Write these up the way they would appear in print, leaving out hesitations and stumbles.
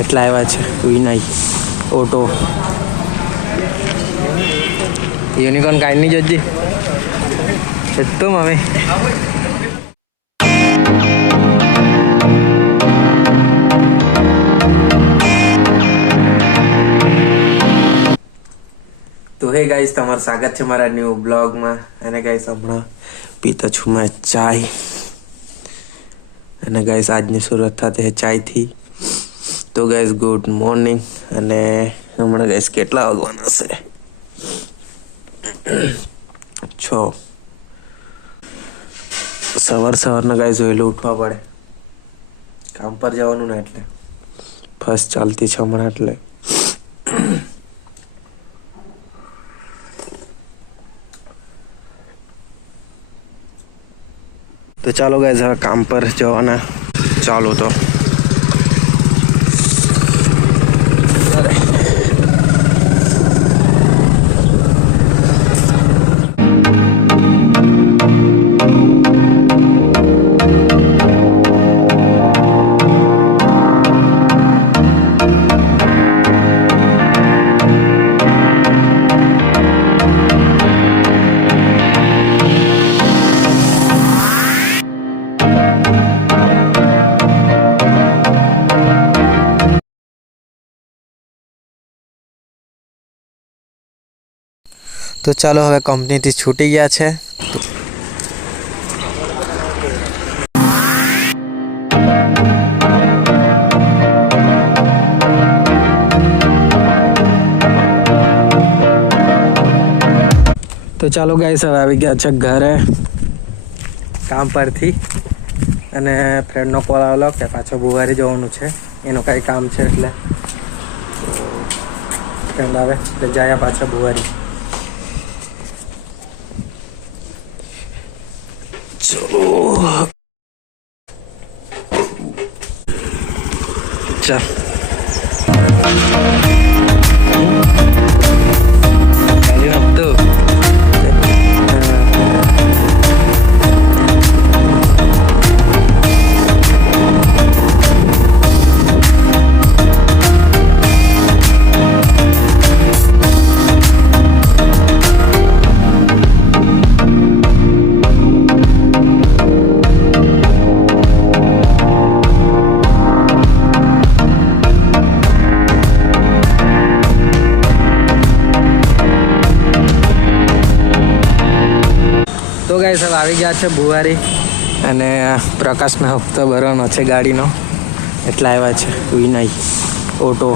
એટલા આવ્યા છે વિનય ઓટો યુનિકોર્ન કાઢ નહીં જોજી તો મમ્મી તો હે ગાઈસ તમારું સ્વાગત છે મારા ન્યૂ બ્લોગમાં અને ગાઈસ હમણાં પીતો છું મેં ચાય અને ગાઈસ આજની શરૂઆત થતી છે ચાયથી તો ગાઈસ ગુડ મોર્નિંગ અને હમણાં ગાઈસ કેટલા વાગવાના છે 6 સવારના ગાઈસ વહેલું ઉઠવા પડે કામ પર જવાનું ને એટલે ફર્સ્ટ ચાલતી છે હમણાં એટલે તો ચાલો ગાઈસ હવે કામ પર જવાના ચાલો તો તો ચાલો હવે કંપનીથી છૂટી ગયા છે તો ચાલો ગાઈસ હવે આવી ગયા છે ઘરે કામ પરથી અને ફ્રેન્ડનો કોલ આવેલો કે પાછો બુવારી જવાનું છે એનું કાંઈ કામ છે એટલે ફ્રેન્ડ આવે એટલે જાય પાછા બુવારી ચલો ચાલ તો ગાઈસ હવે આવી ગયા છે બુવારી અને પ્રકાશનો હપ્તો ભરવાનો છે ગાડીનો એટલા આવ્યા છે વિનય ઓટો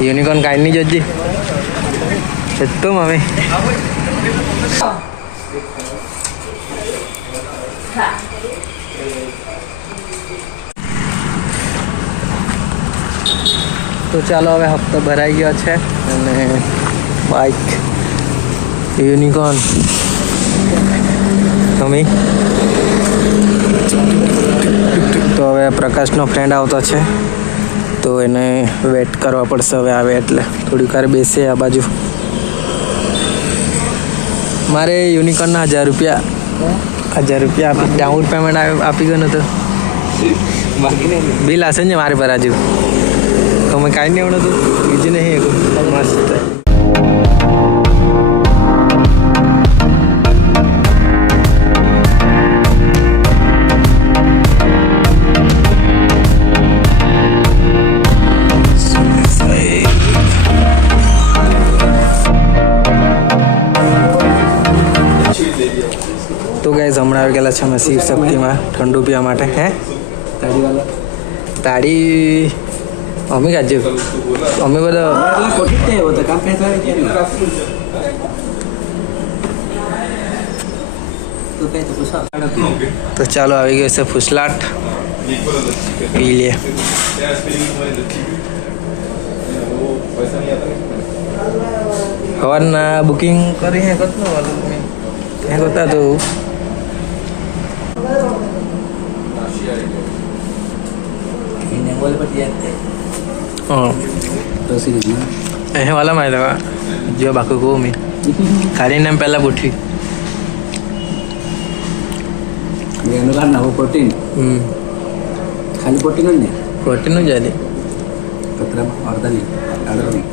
યુનિકોર્ન કાઢ નહીં જોજી તો મમ્મી તો ચાલો હવે હપ્તો ભરાઈ ગયો છે અને બાઇક યુનિકોર્ન મમ્મી તો હવે પ્રકાશનો ફ્રેન્ડ આવતો છે તો એને વેટ કરવા પડશે હવે આવે એટલે થોડીક વાર બેસે આ બાજુ મારે યુનિકોર્નના 1000 રૂપિયા આપી ડાઉન પેમેન્ટ આપી ગયો ને તો બિલ હશે ને મારી પર હજુ તો મેં કાંઈ નહીં આવડતું બીજું નહીં મસ્ત તો ગાઈસ હમણાં આવી ગયેલા છે અમે શિવ શક્તિમાં ઠંડુ પીવા માટે હે તાળી અમે કાઢજો અમે બધા તો ચાલો આવી ગયો છે ફૂસલાટ પી લે સવારના બુકિંગ કરી હે કેટલું વાળું હે કરતા તો એ વાલા માં લગા જો બાકુ કો મે ખાલી નામ પહેલા પૂછી મેનુ કાર નાવ પ્રોટીન ખાલી પોટીનું જ ને ખોટીનું જ હતી. કચરામાં અડધા નહીં અડધા નહીં.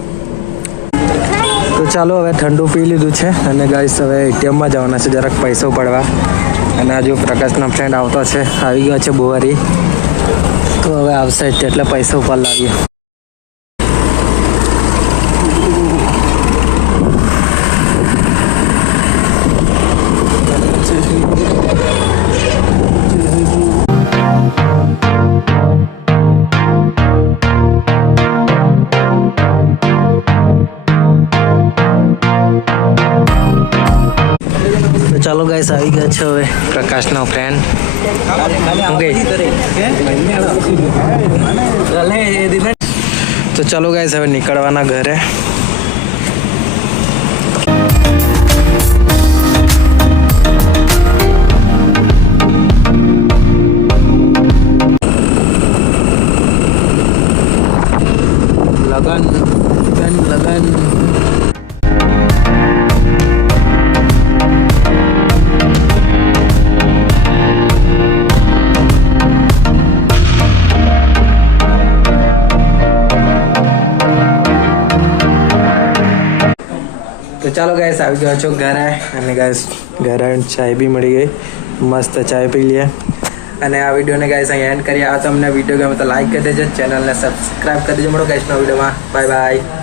તો ચાલો હવે ઠંડુ પી લીધું છે અને ગાઈસ હવે એટીએમમાં જવાના છે જરાક પૈસો પડવા. અને આ જો પ્રકાશના ફ્રેન્ડ આવતો છે, આવી ગયો છે બુવારી. તો હવે આવશે જ એટલે પૈસા ઉપર લાવીએ. ચાલો ગાઈસ આવી ગયા છે હવે પ્રકાશનો ફ્રેન્ડ. તો ચાલો ગાઈસ હવે નીકળવાના ઘરે. લગન લગન તો ચાલો ગાઈસ આવી ગયો છો ઘરે અને ગાઈસ ઘરે ચાય બી મળી ગઈ. મસ્ત ચાય પી લઈએ અને આ વિડીયોને ગાઈસ અહીં એન્ડ કરીએ. આ તમને વિડીયો ગમે તો લાઈક કરી દેજો, ચેનલને સબસ્ક્રાઈબ કરી દેજો. મળો ગાઈસના વિડીયોમાં. Bye bye.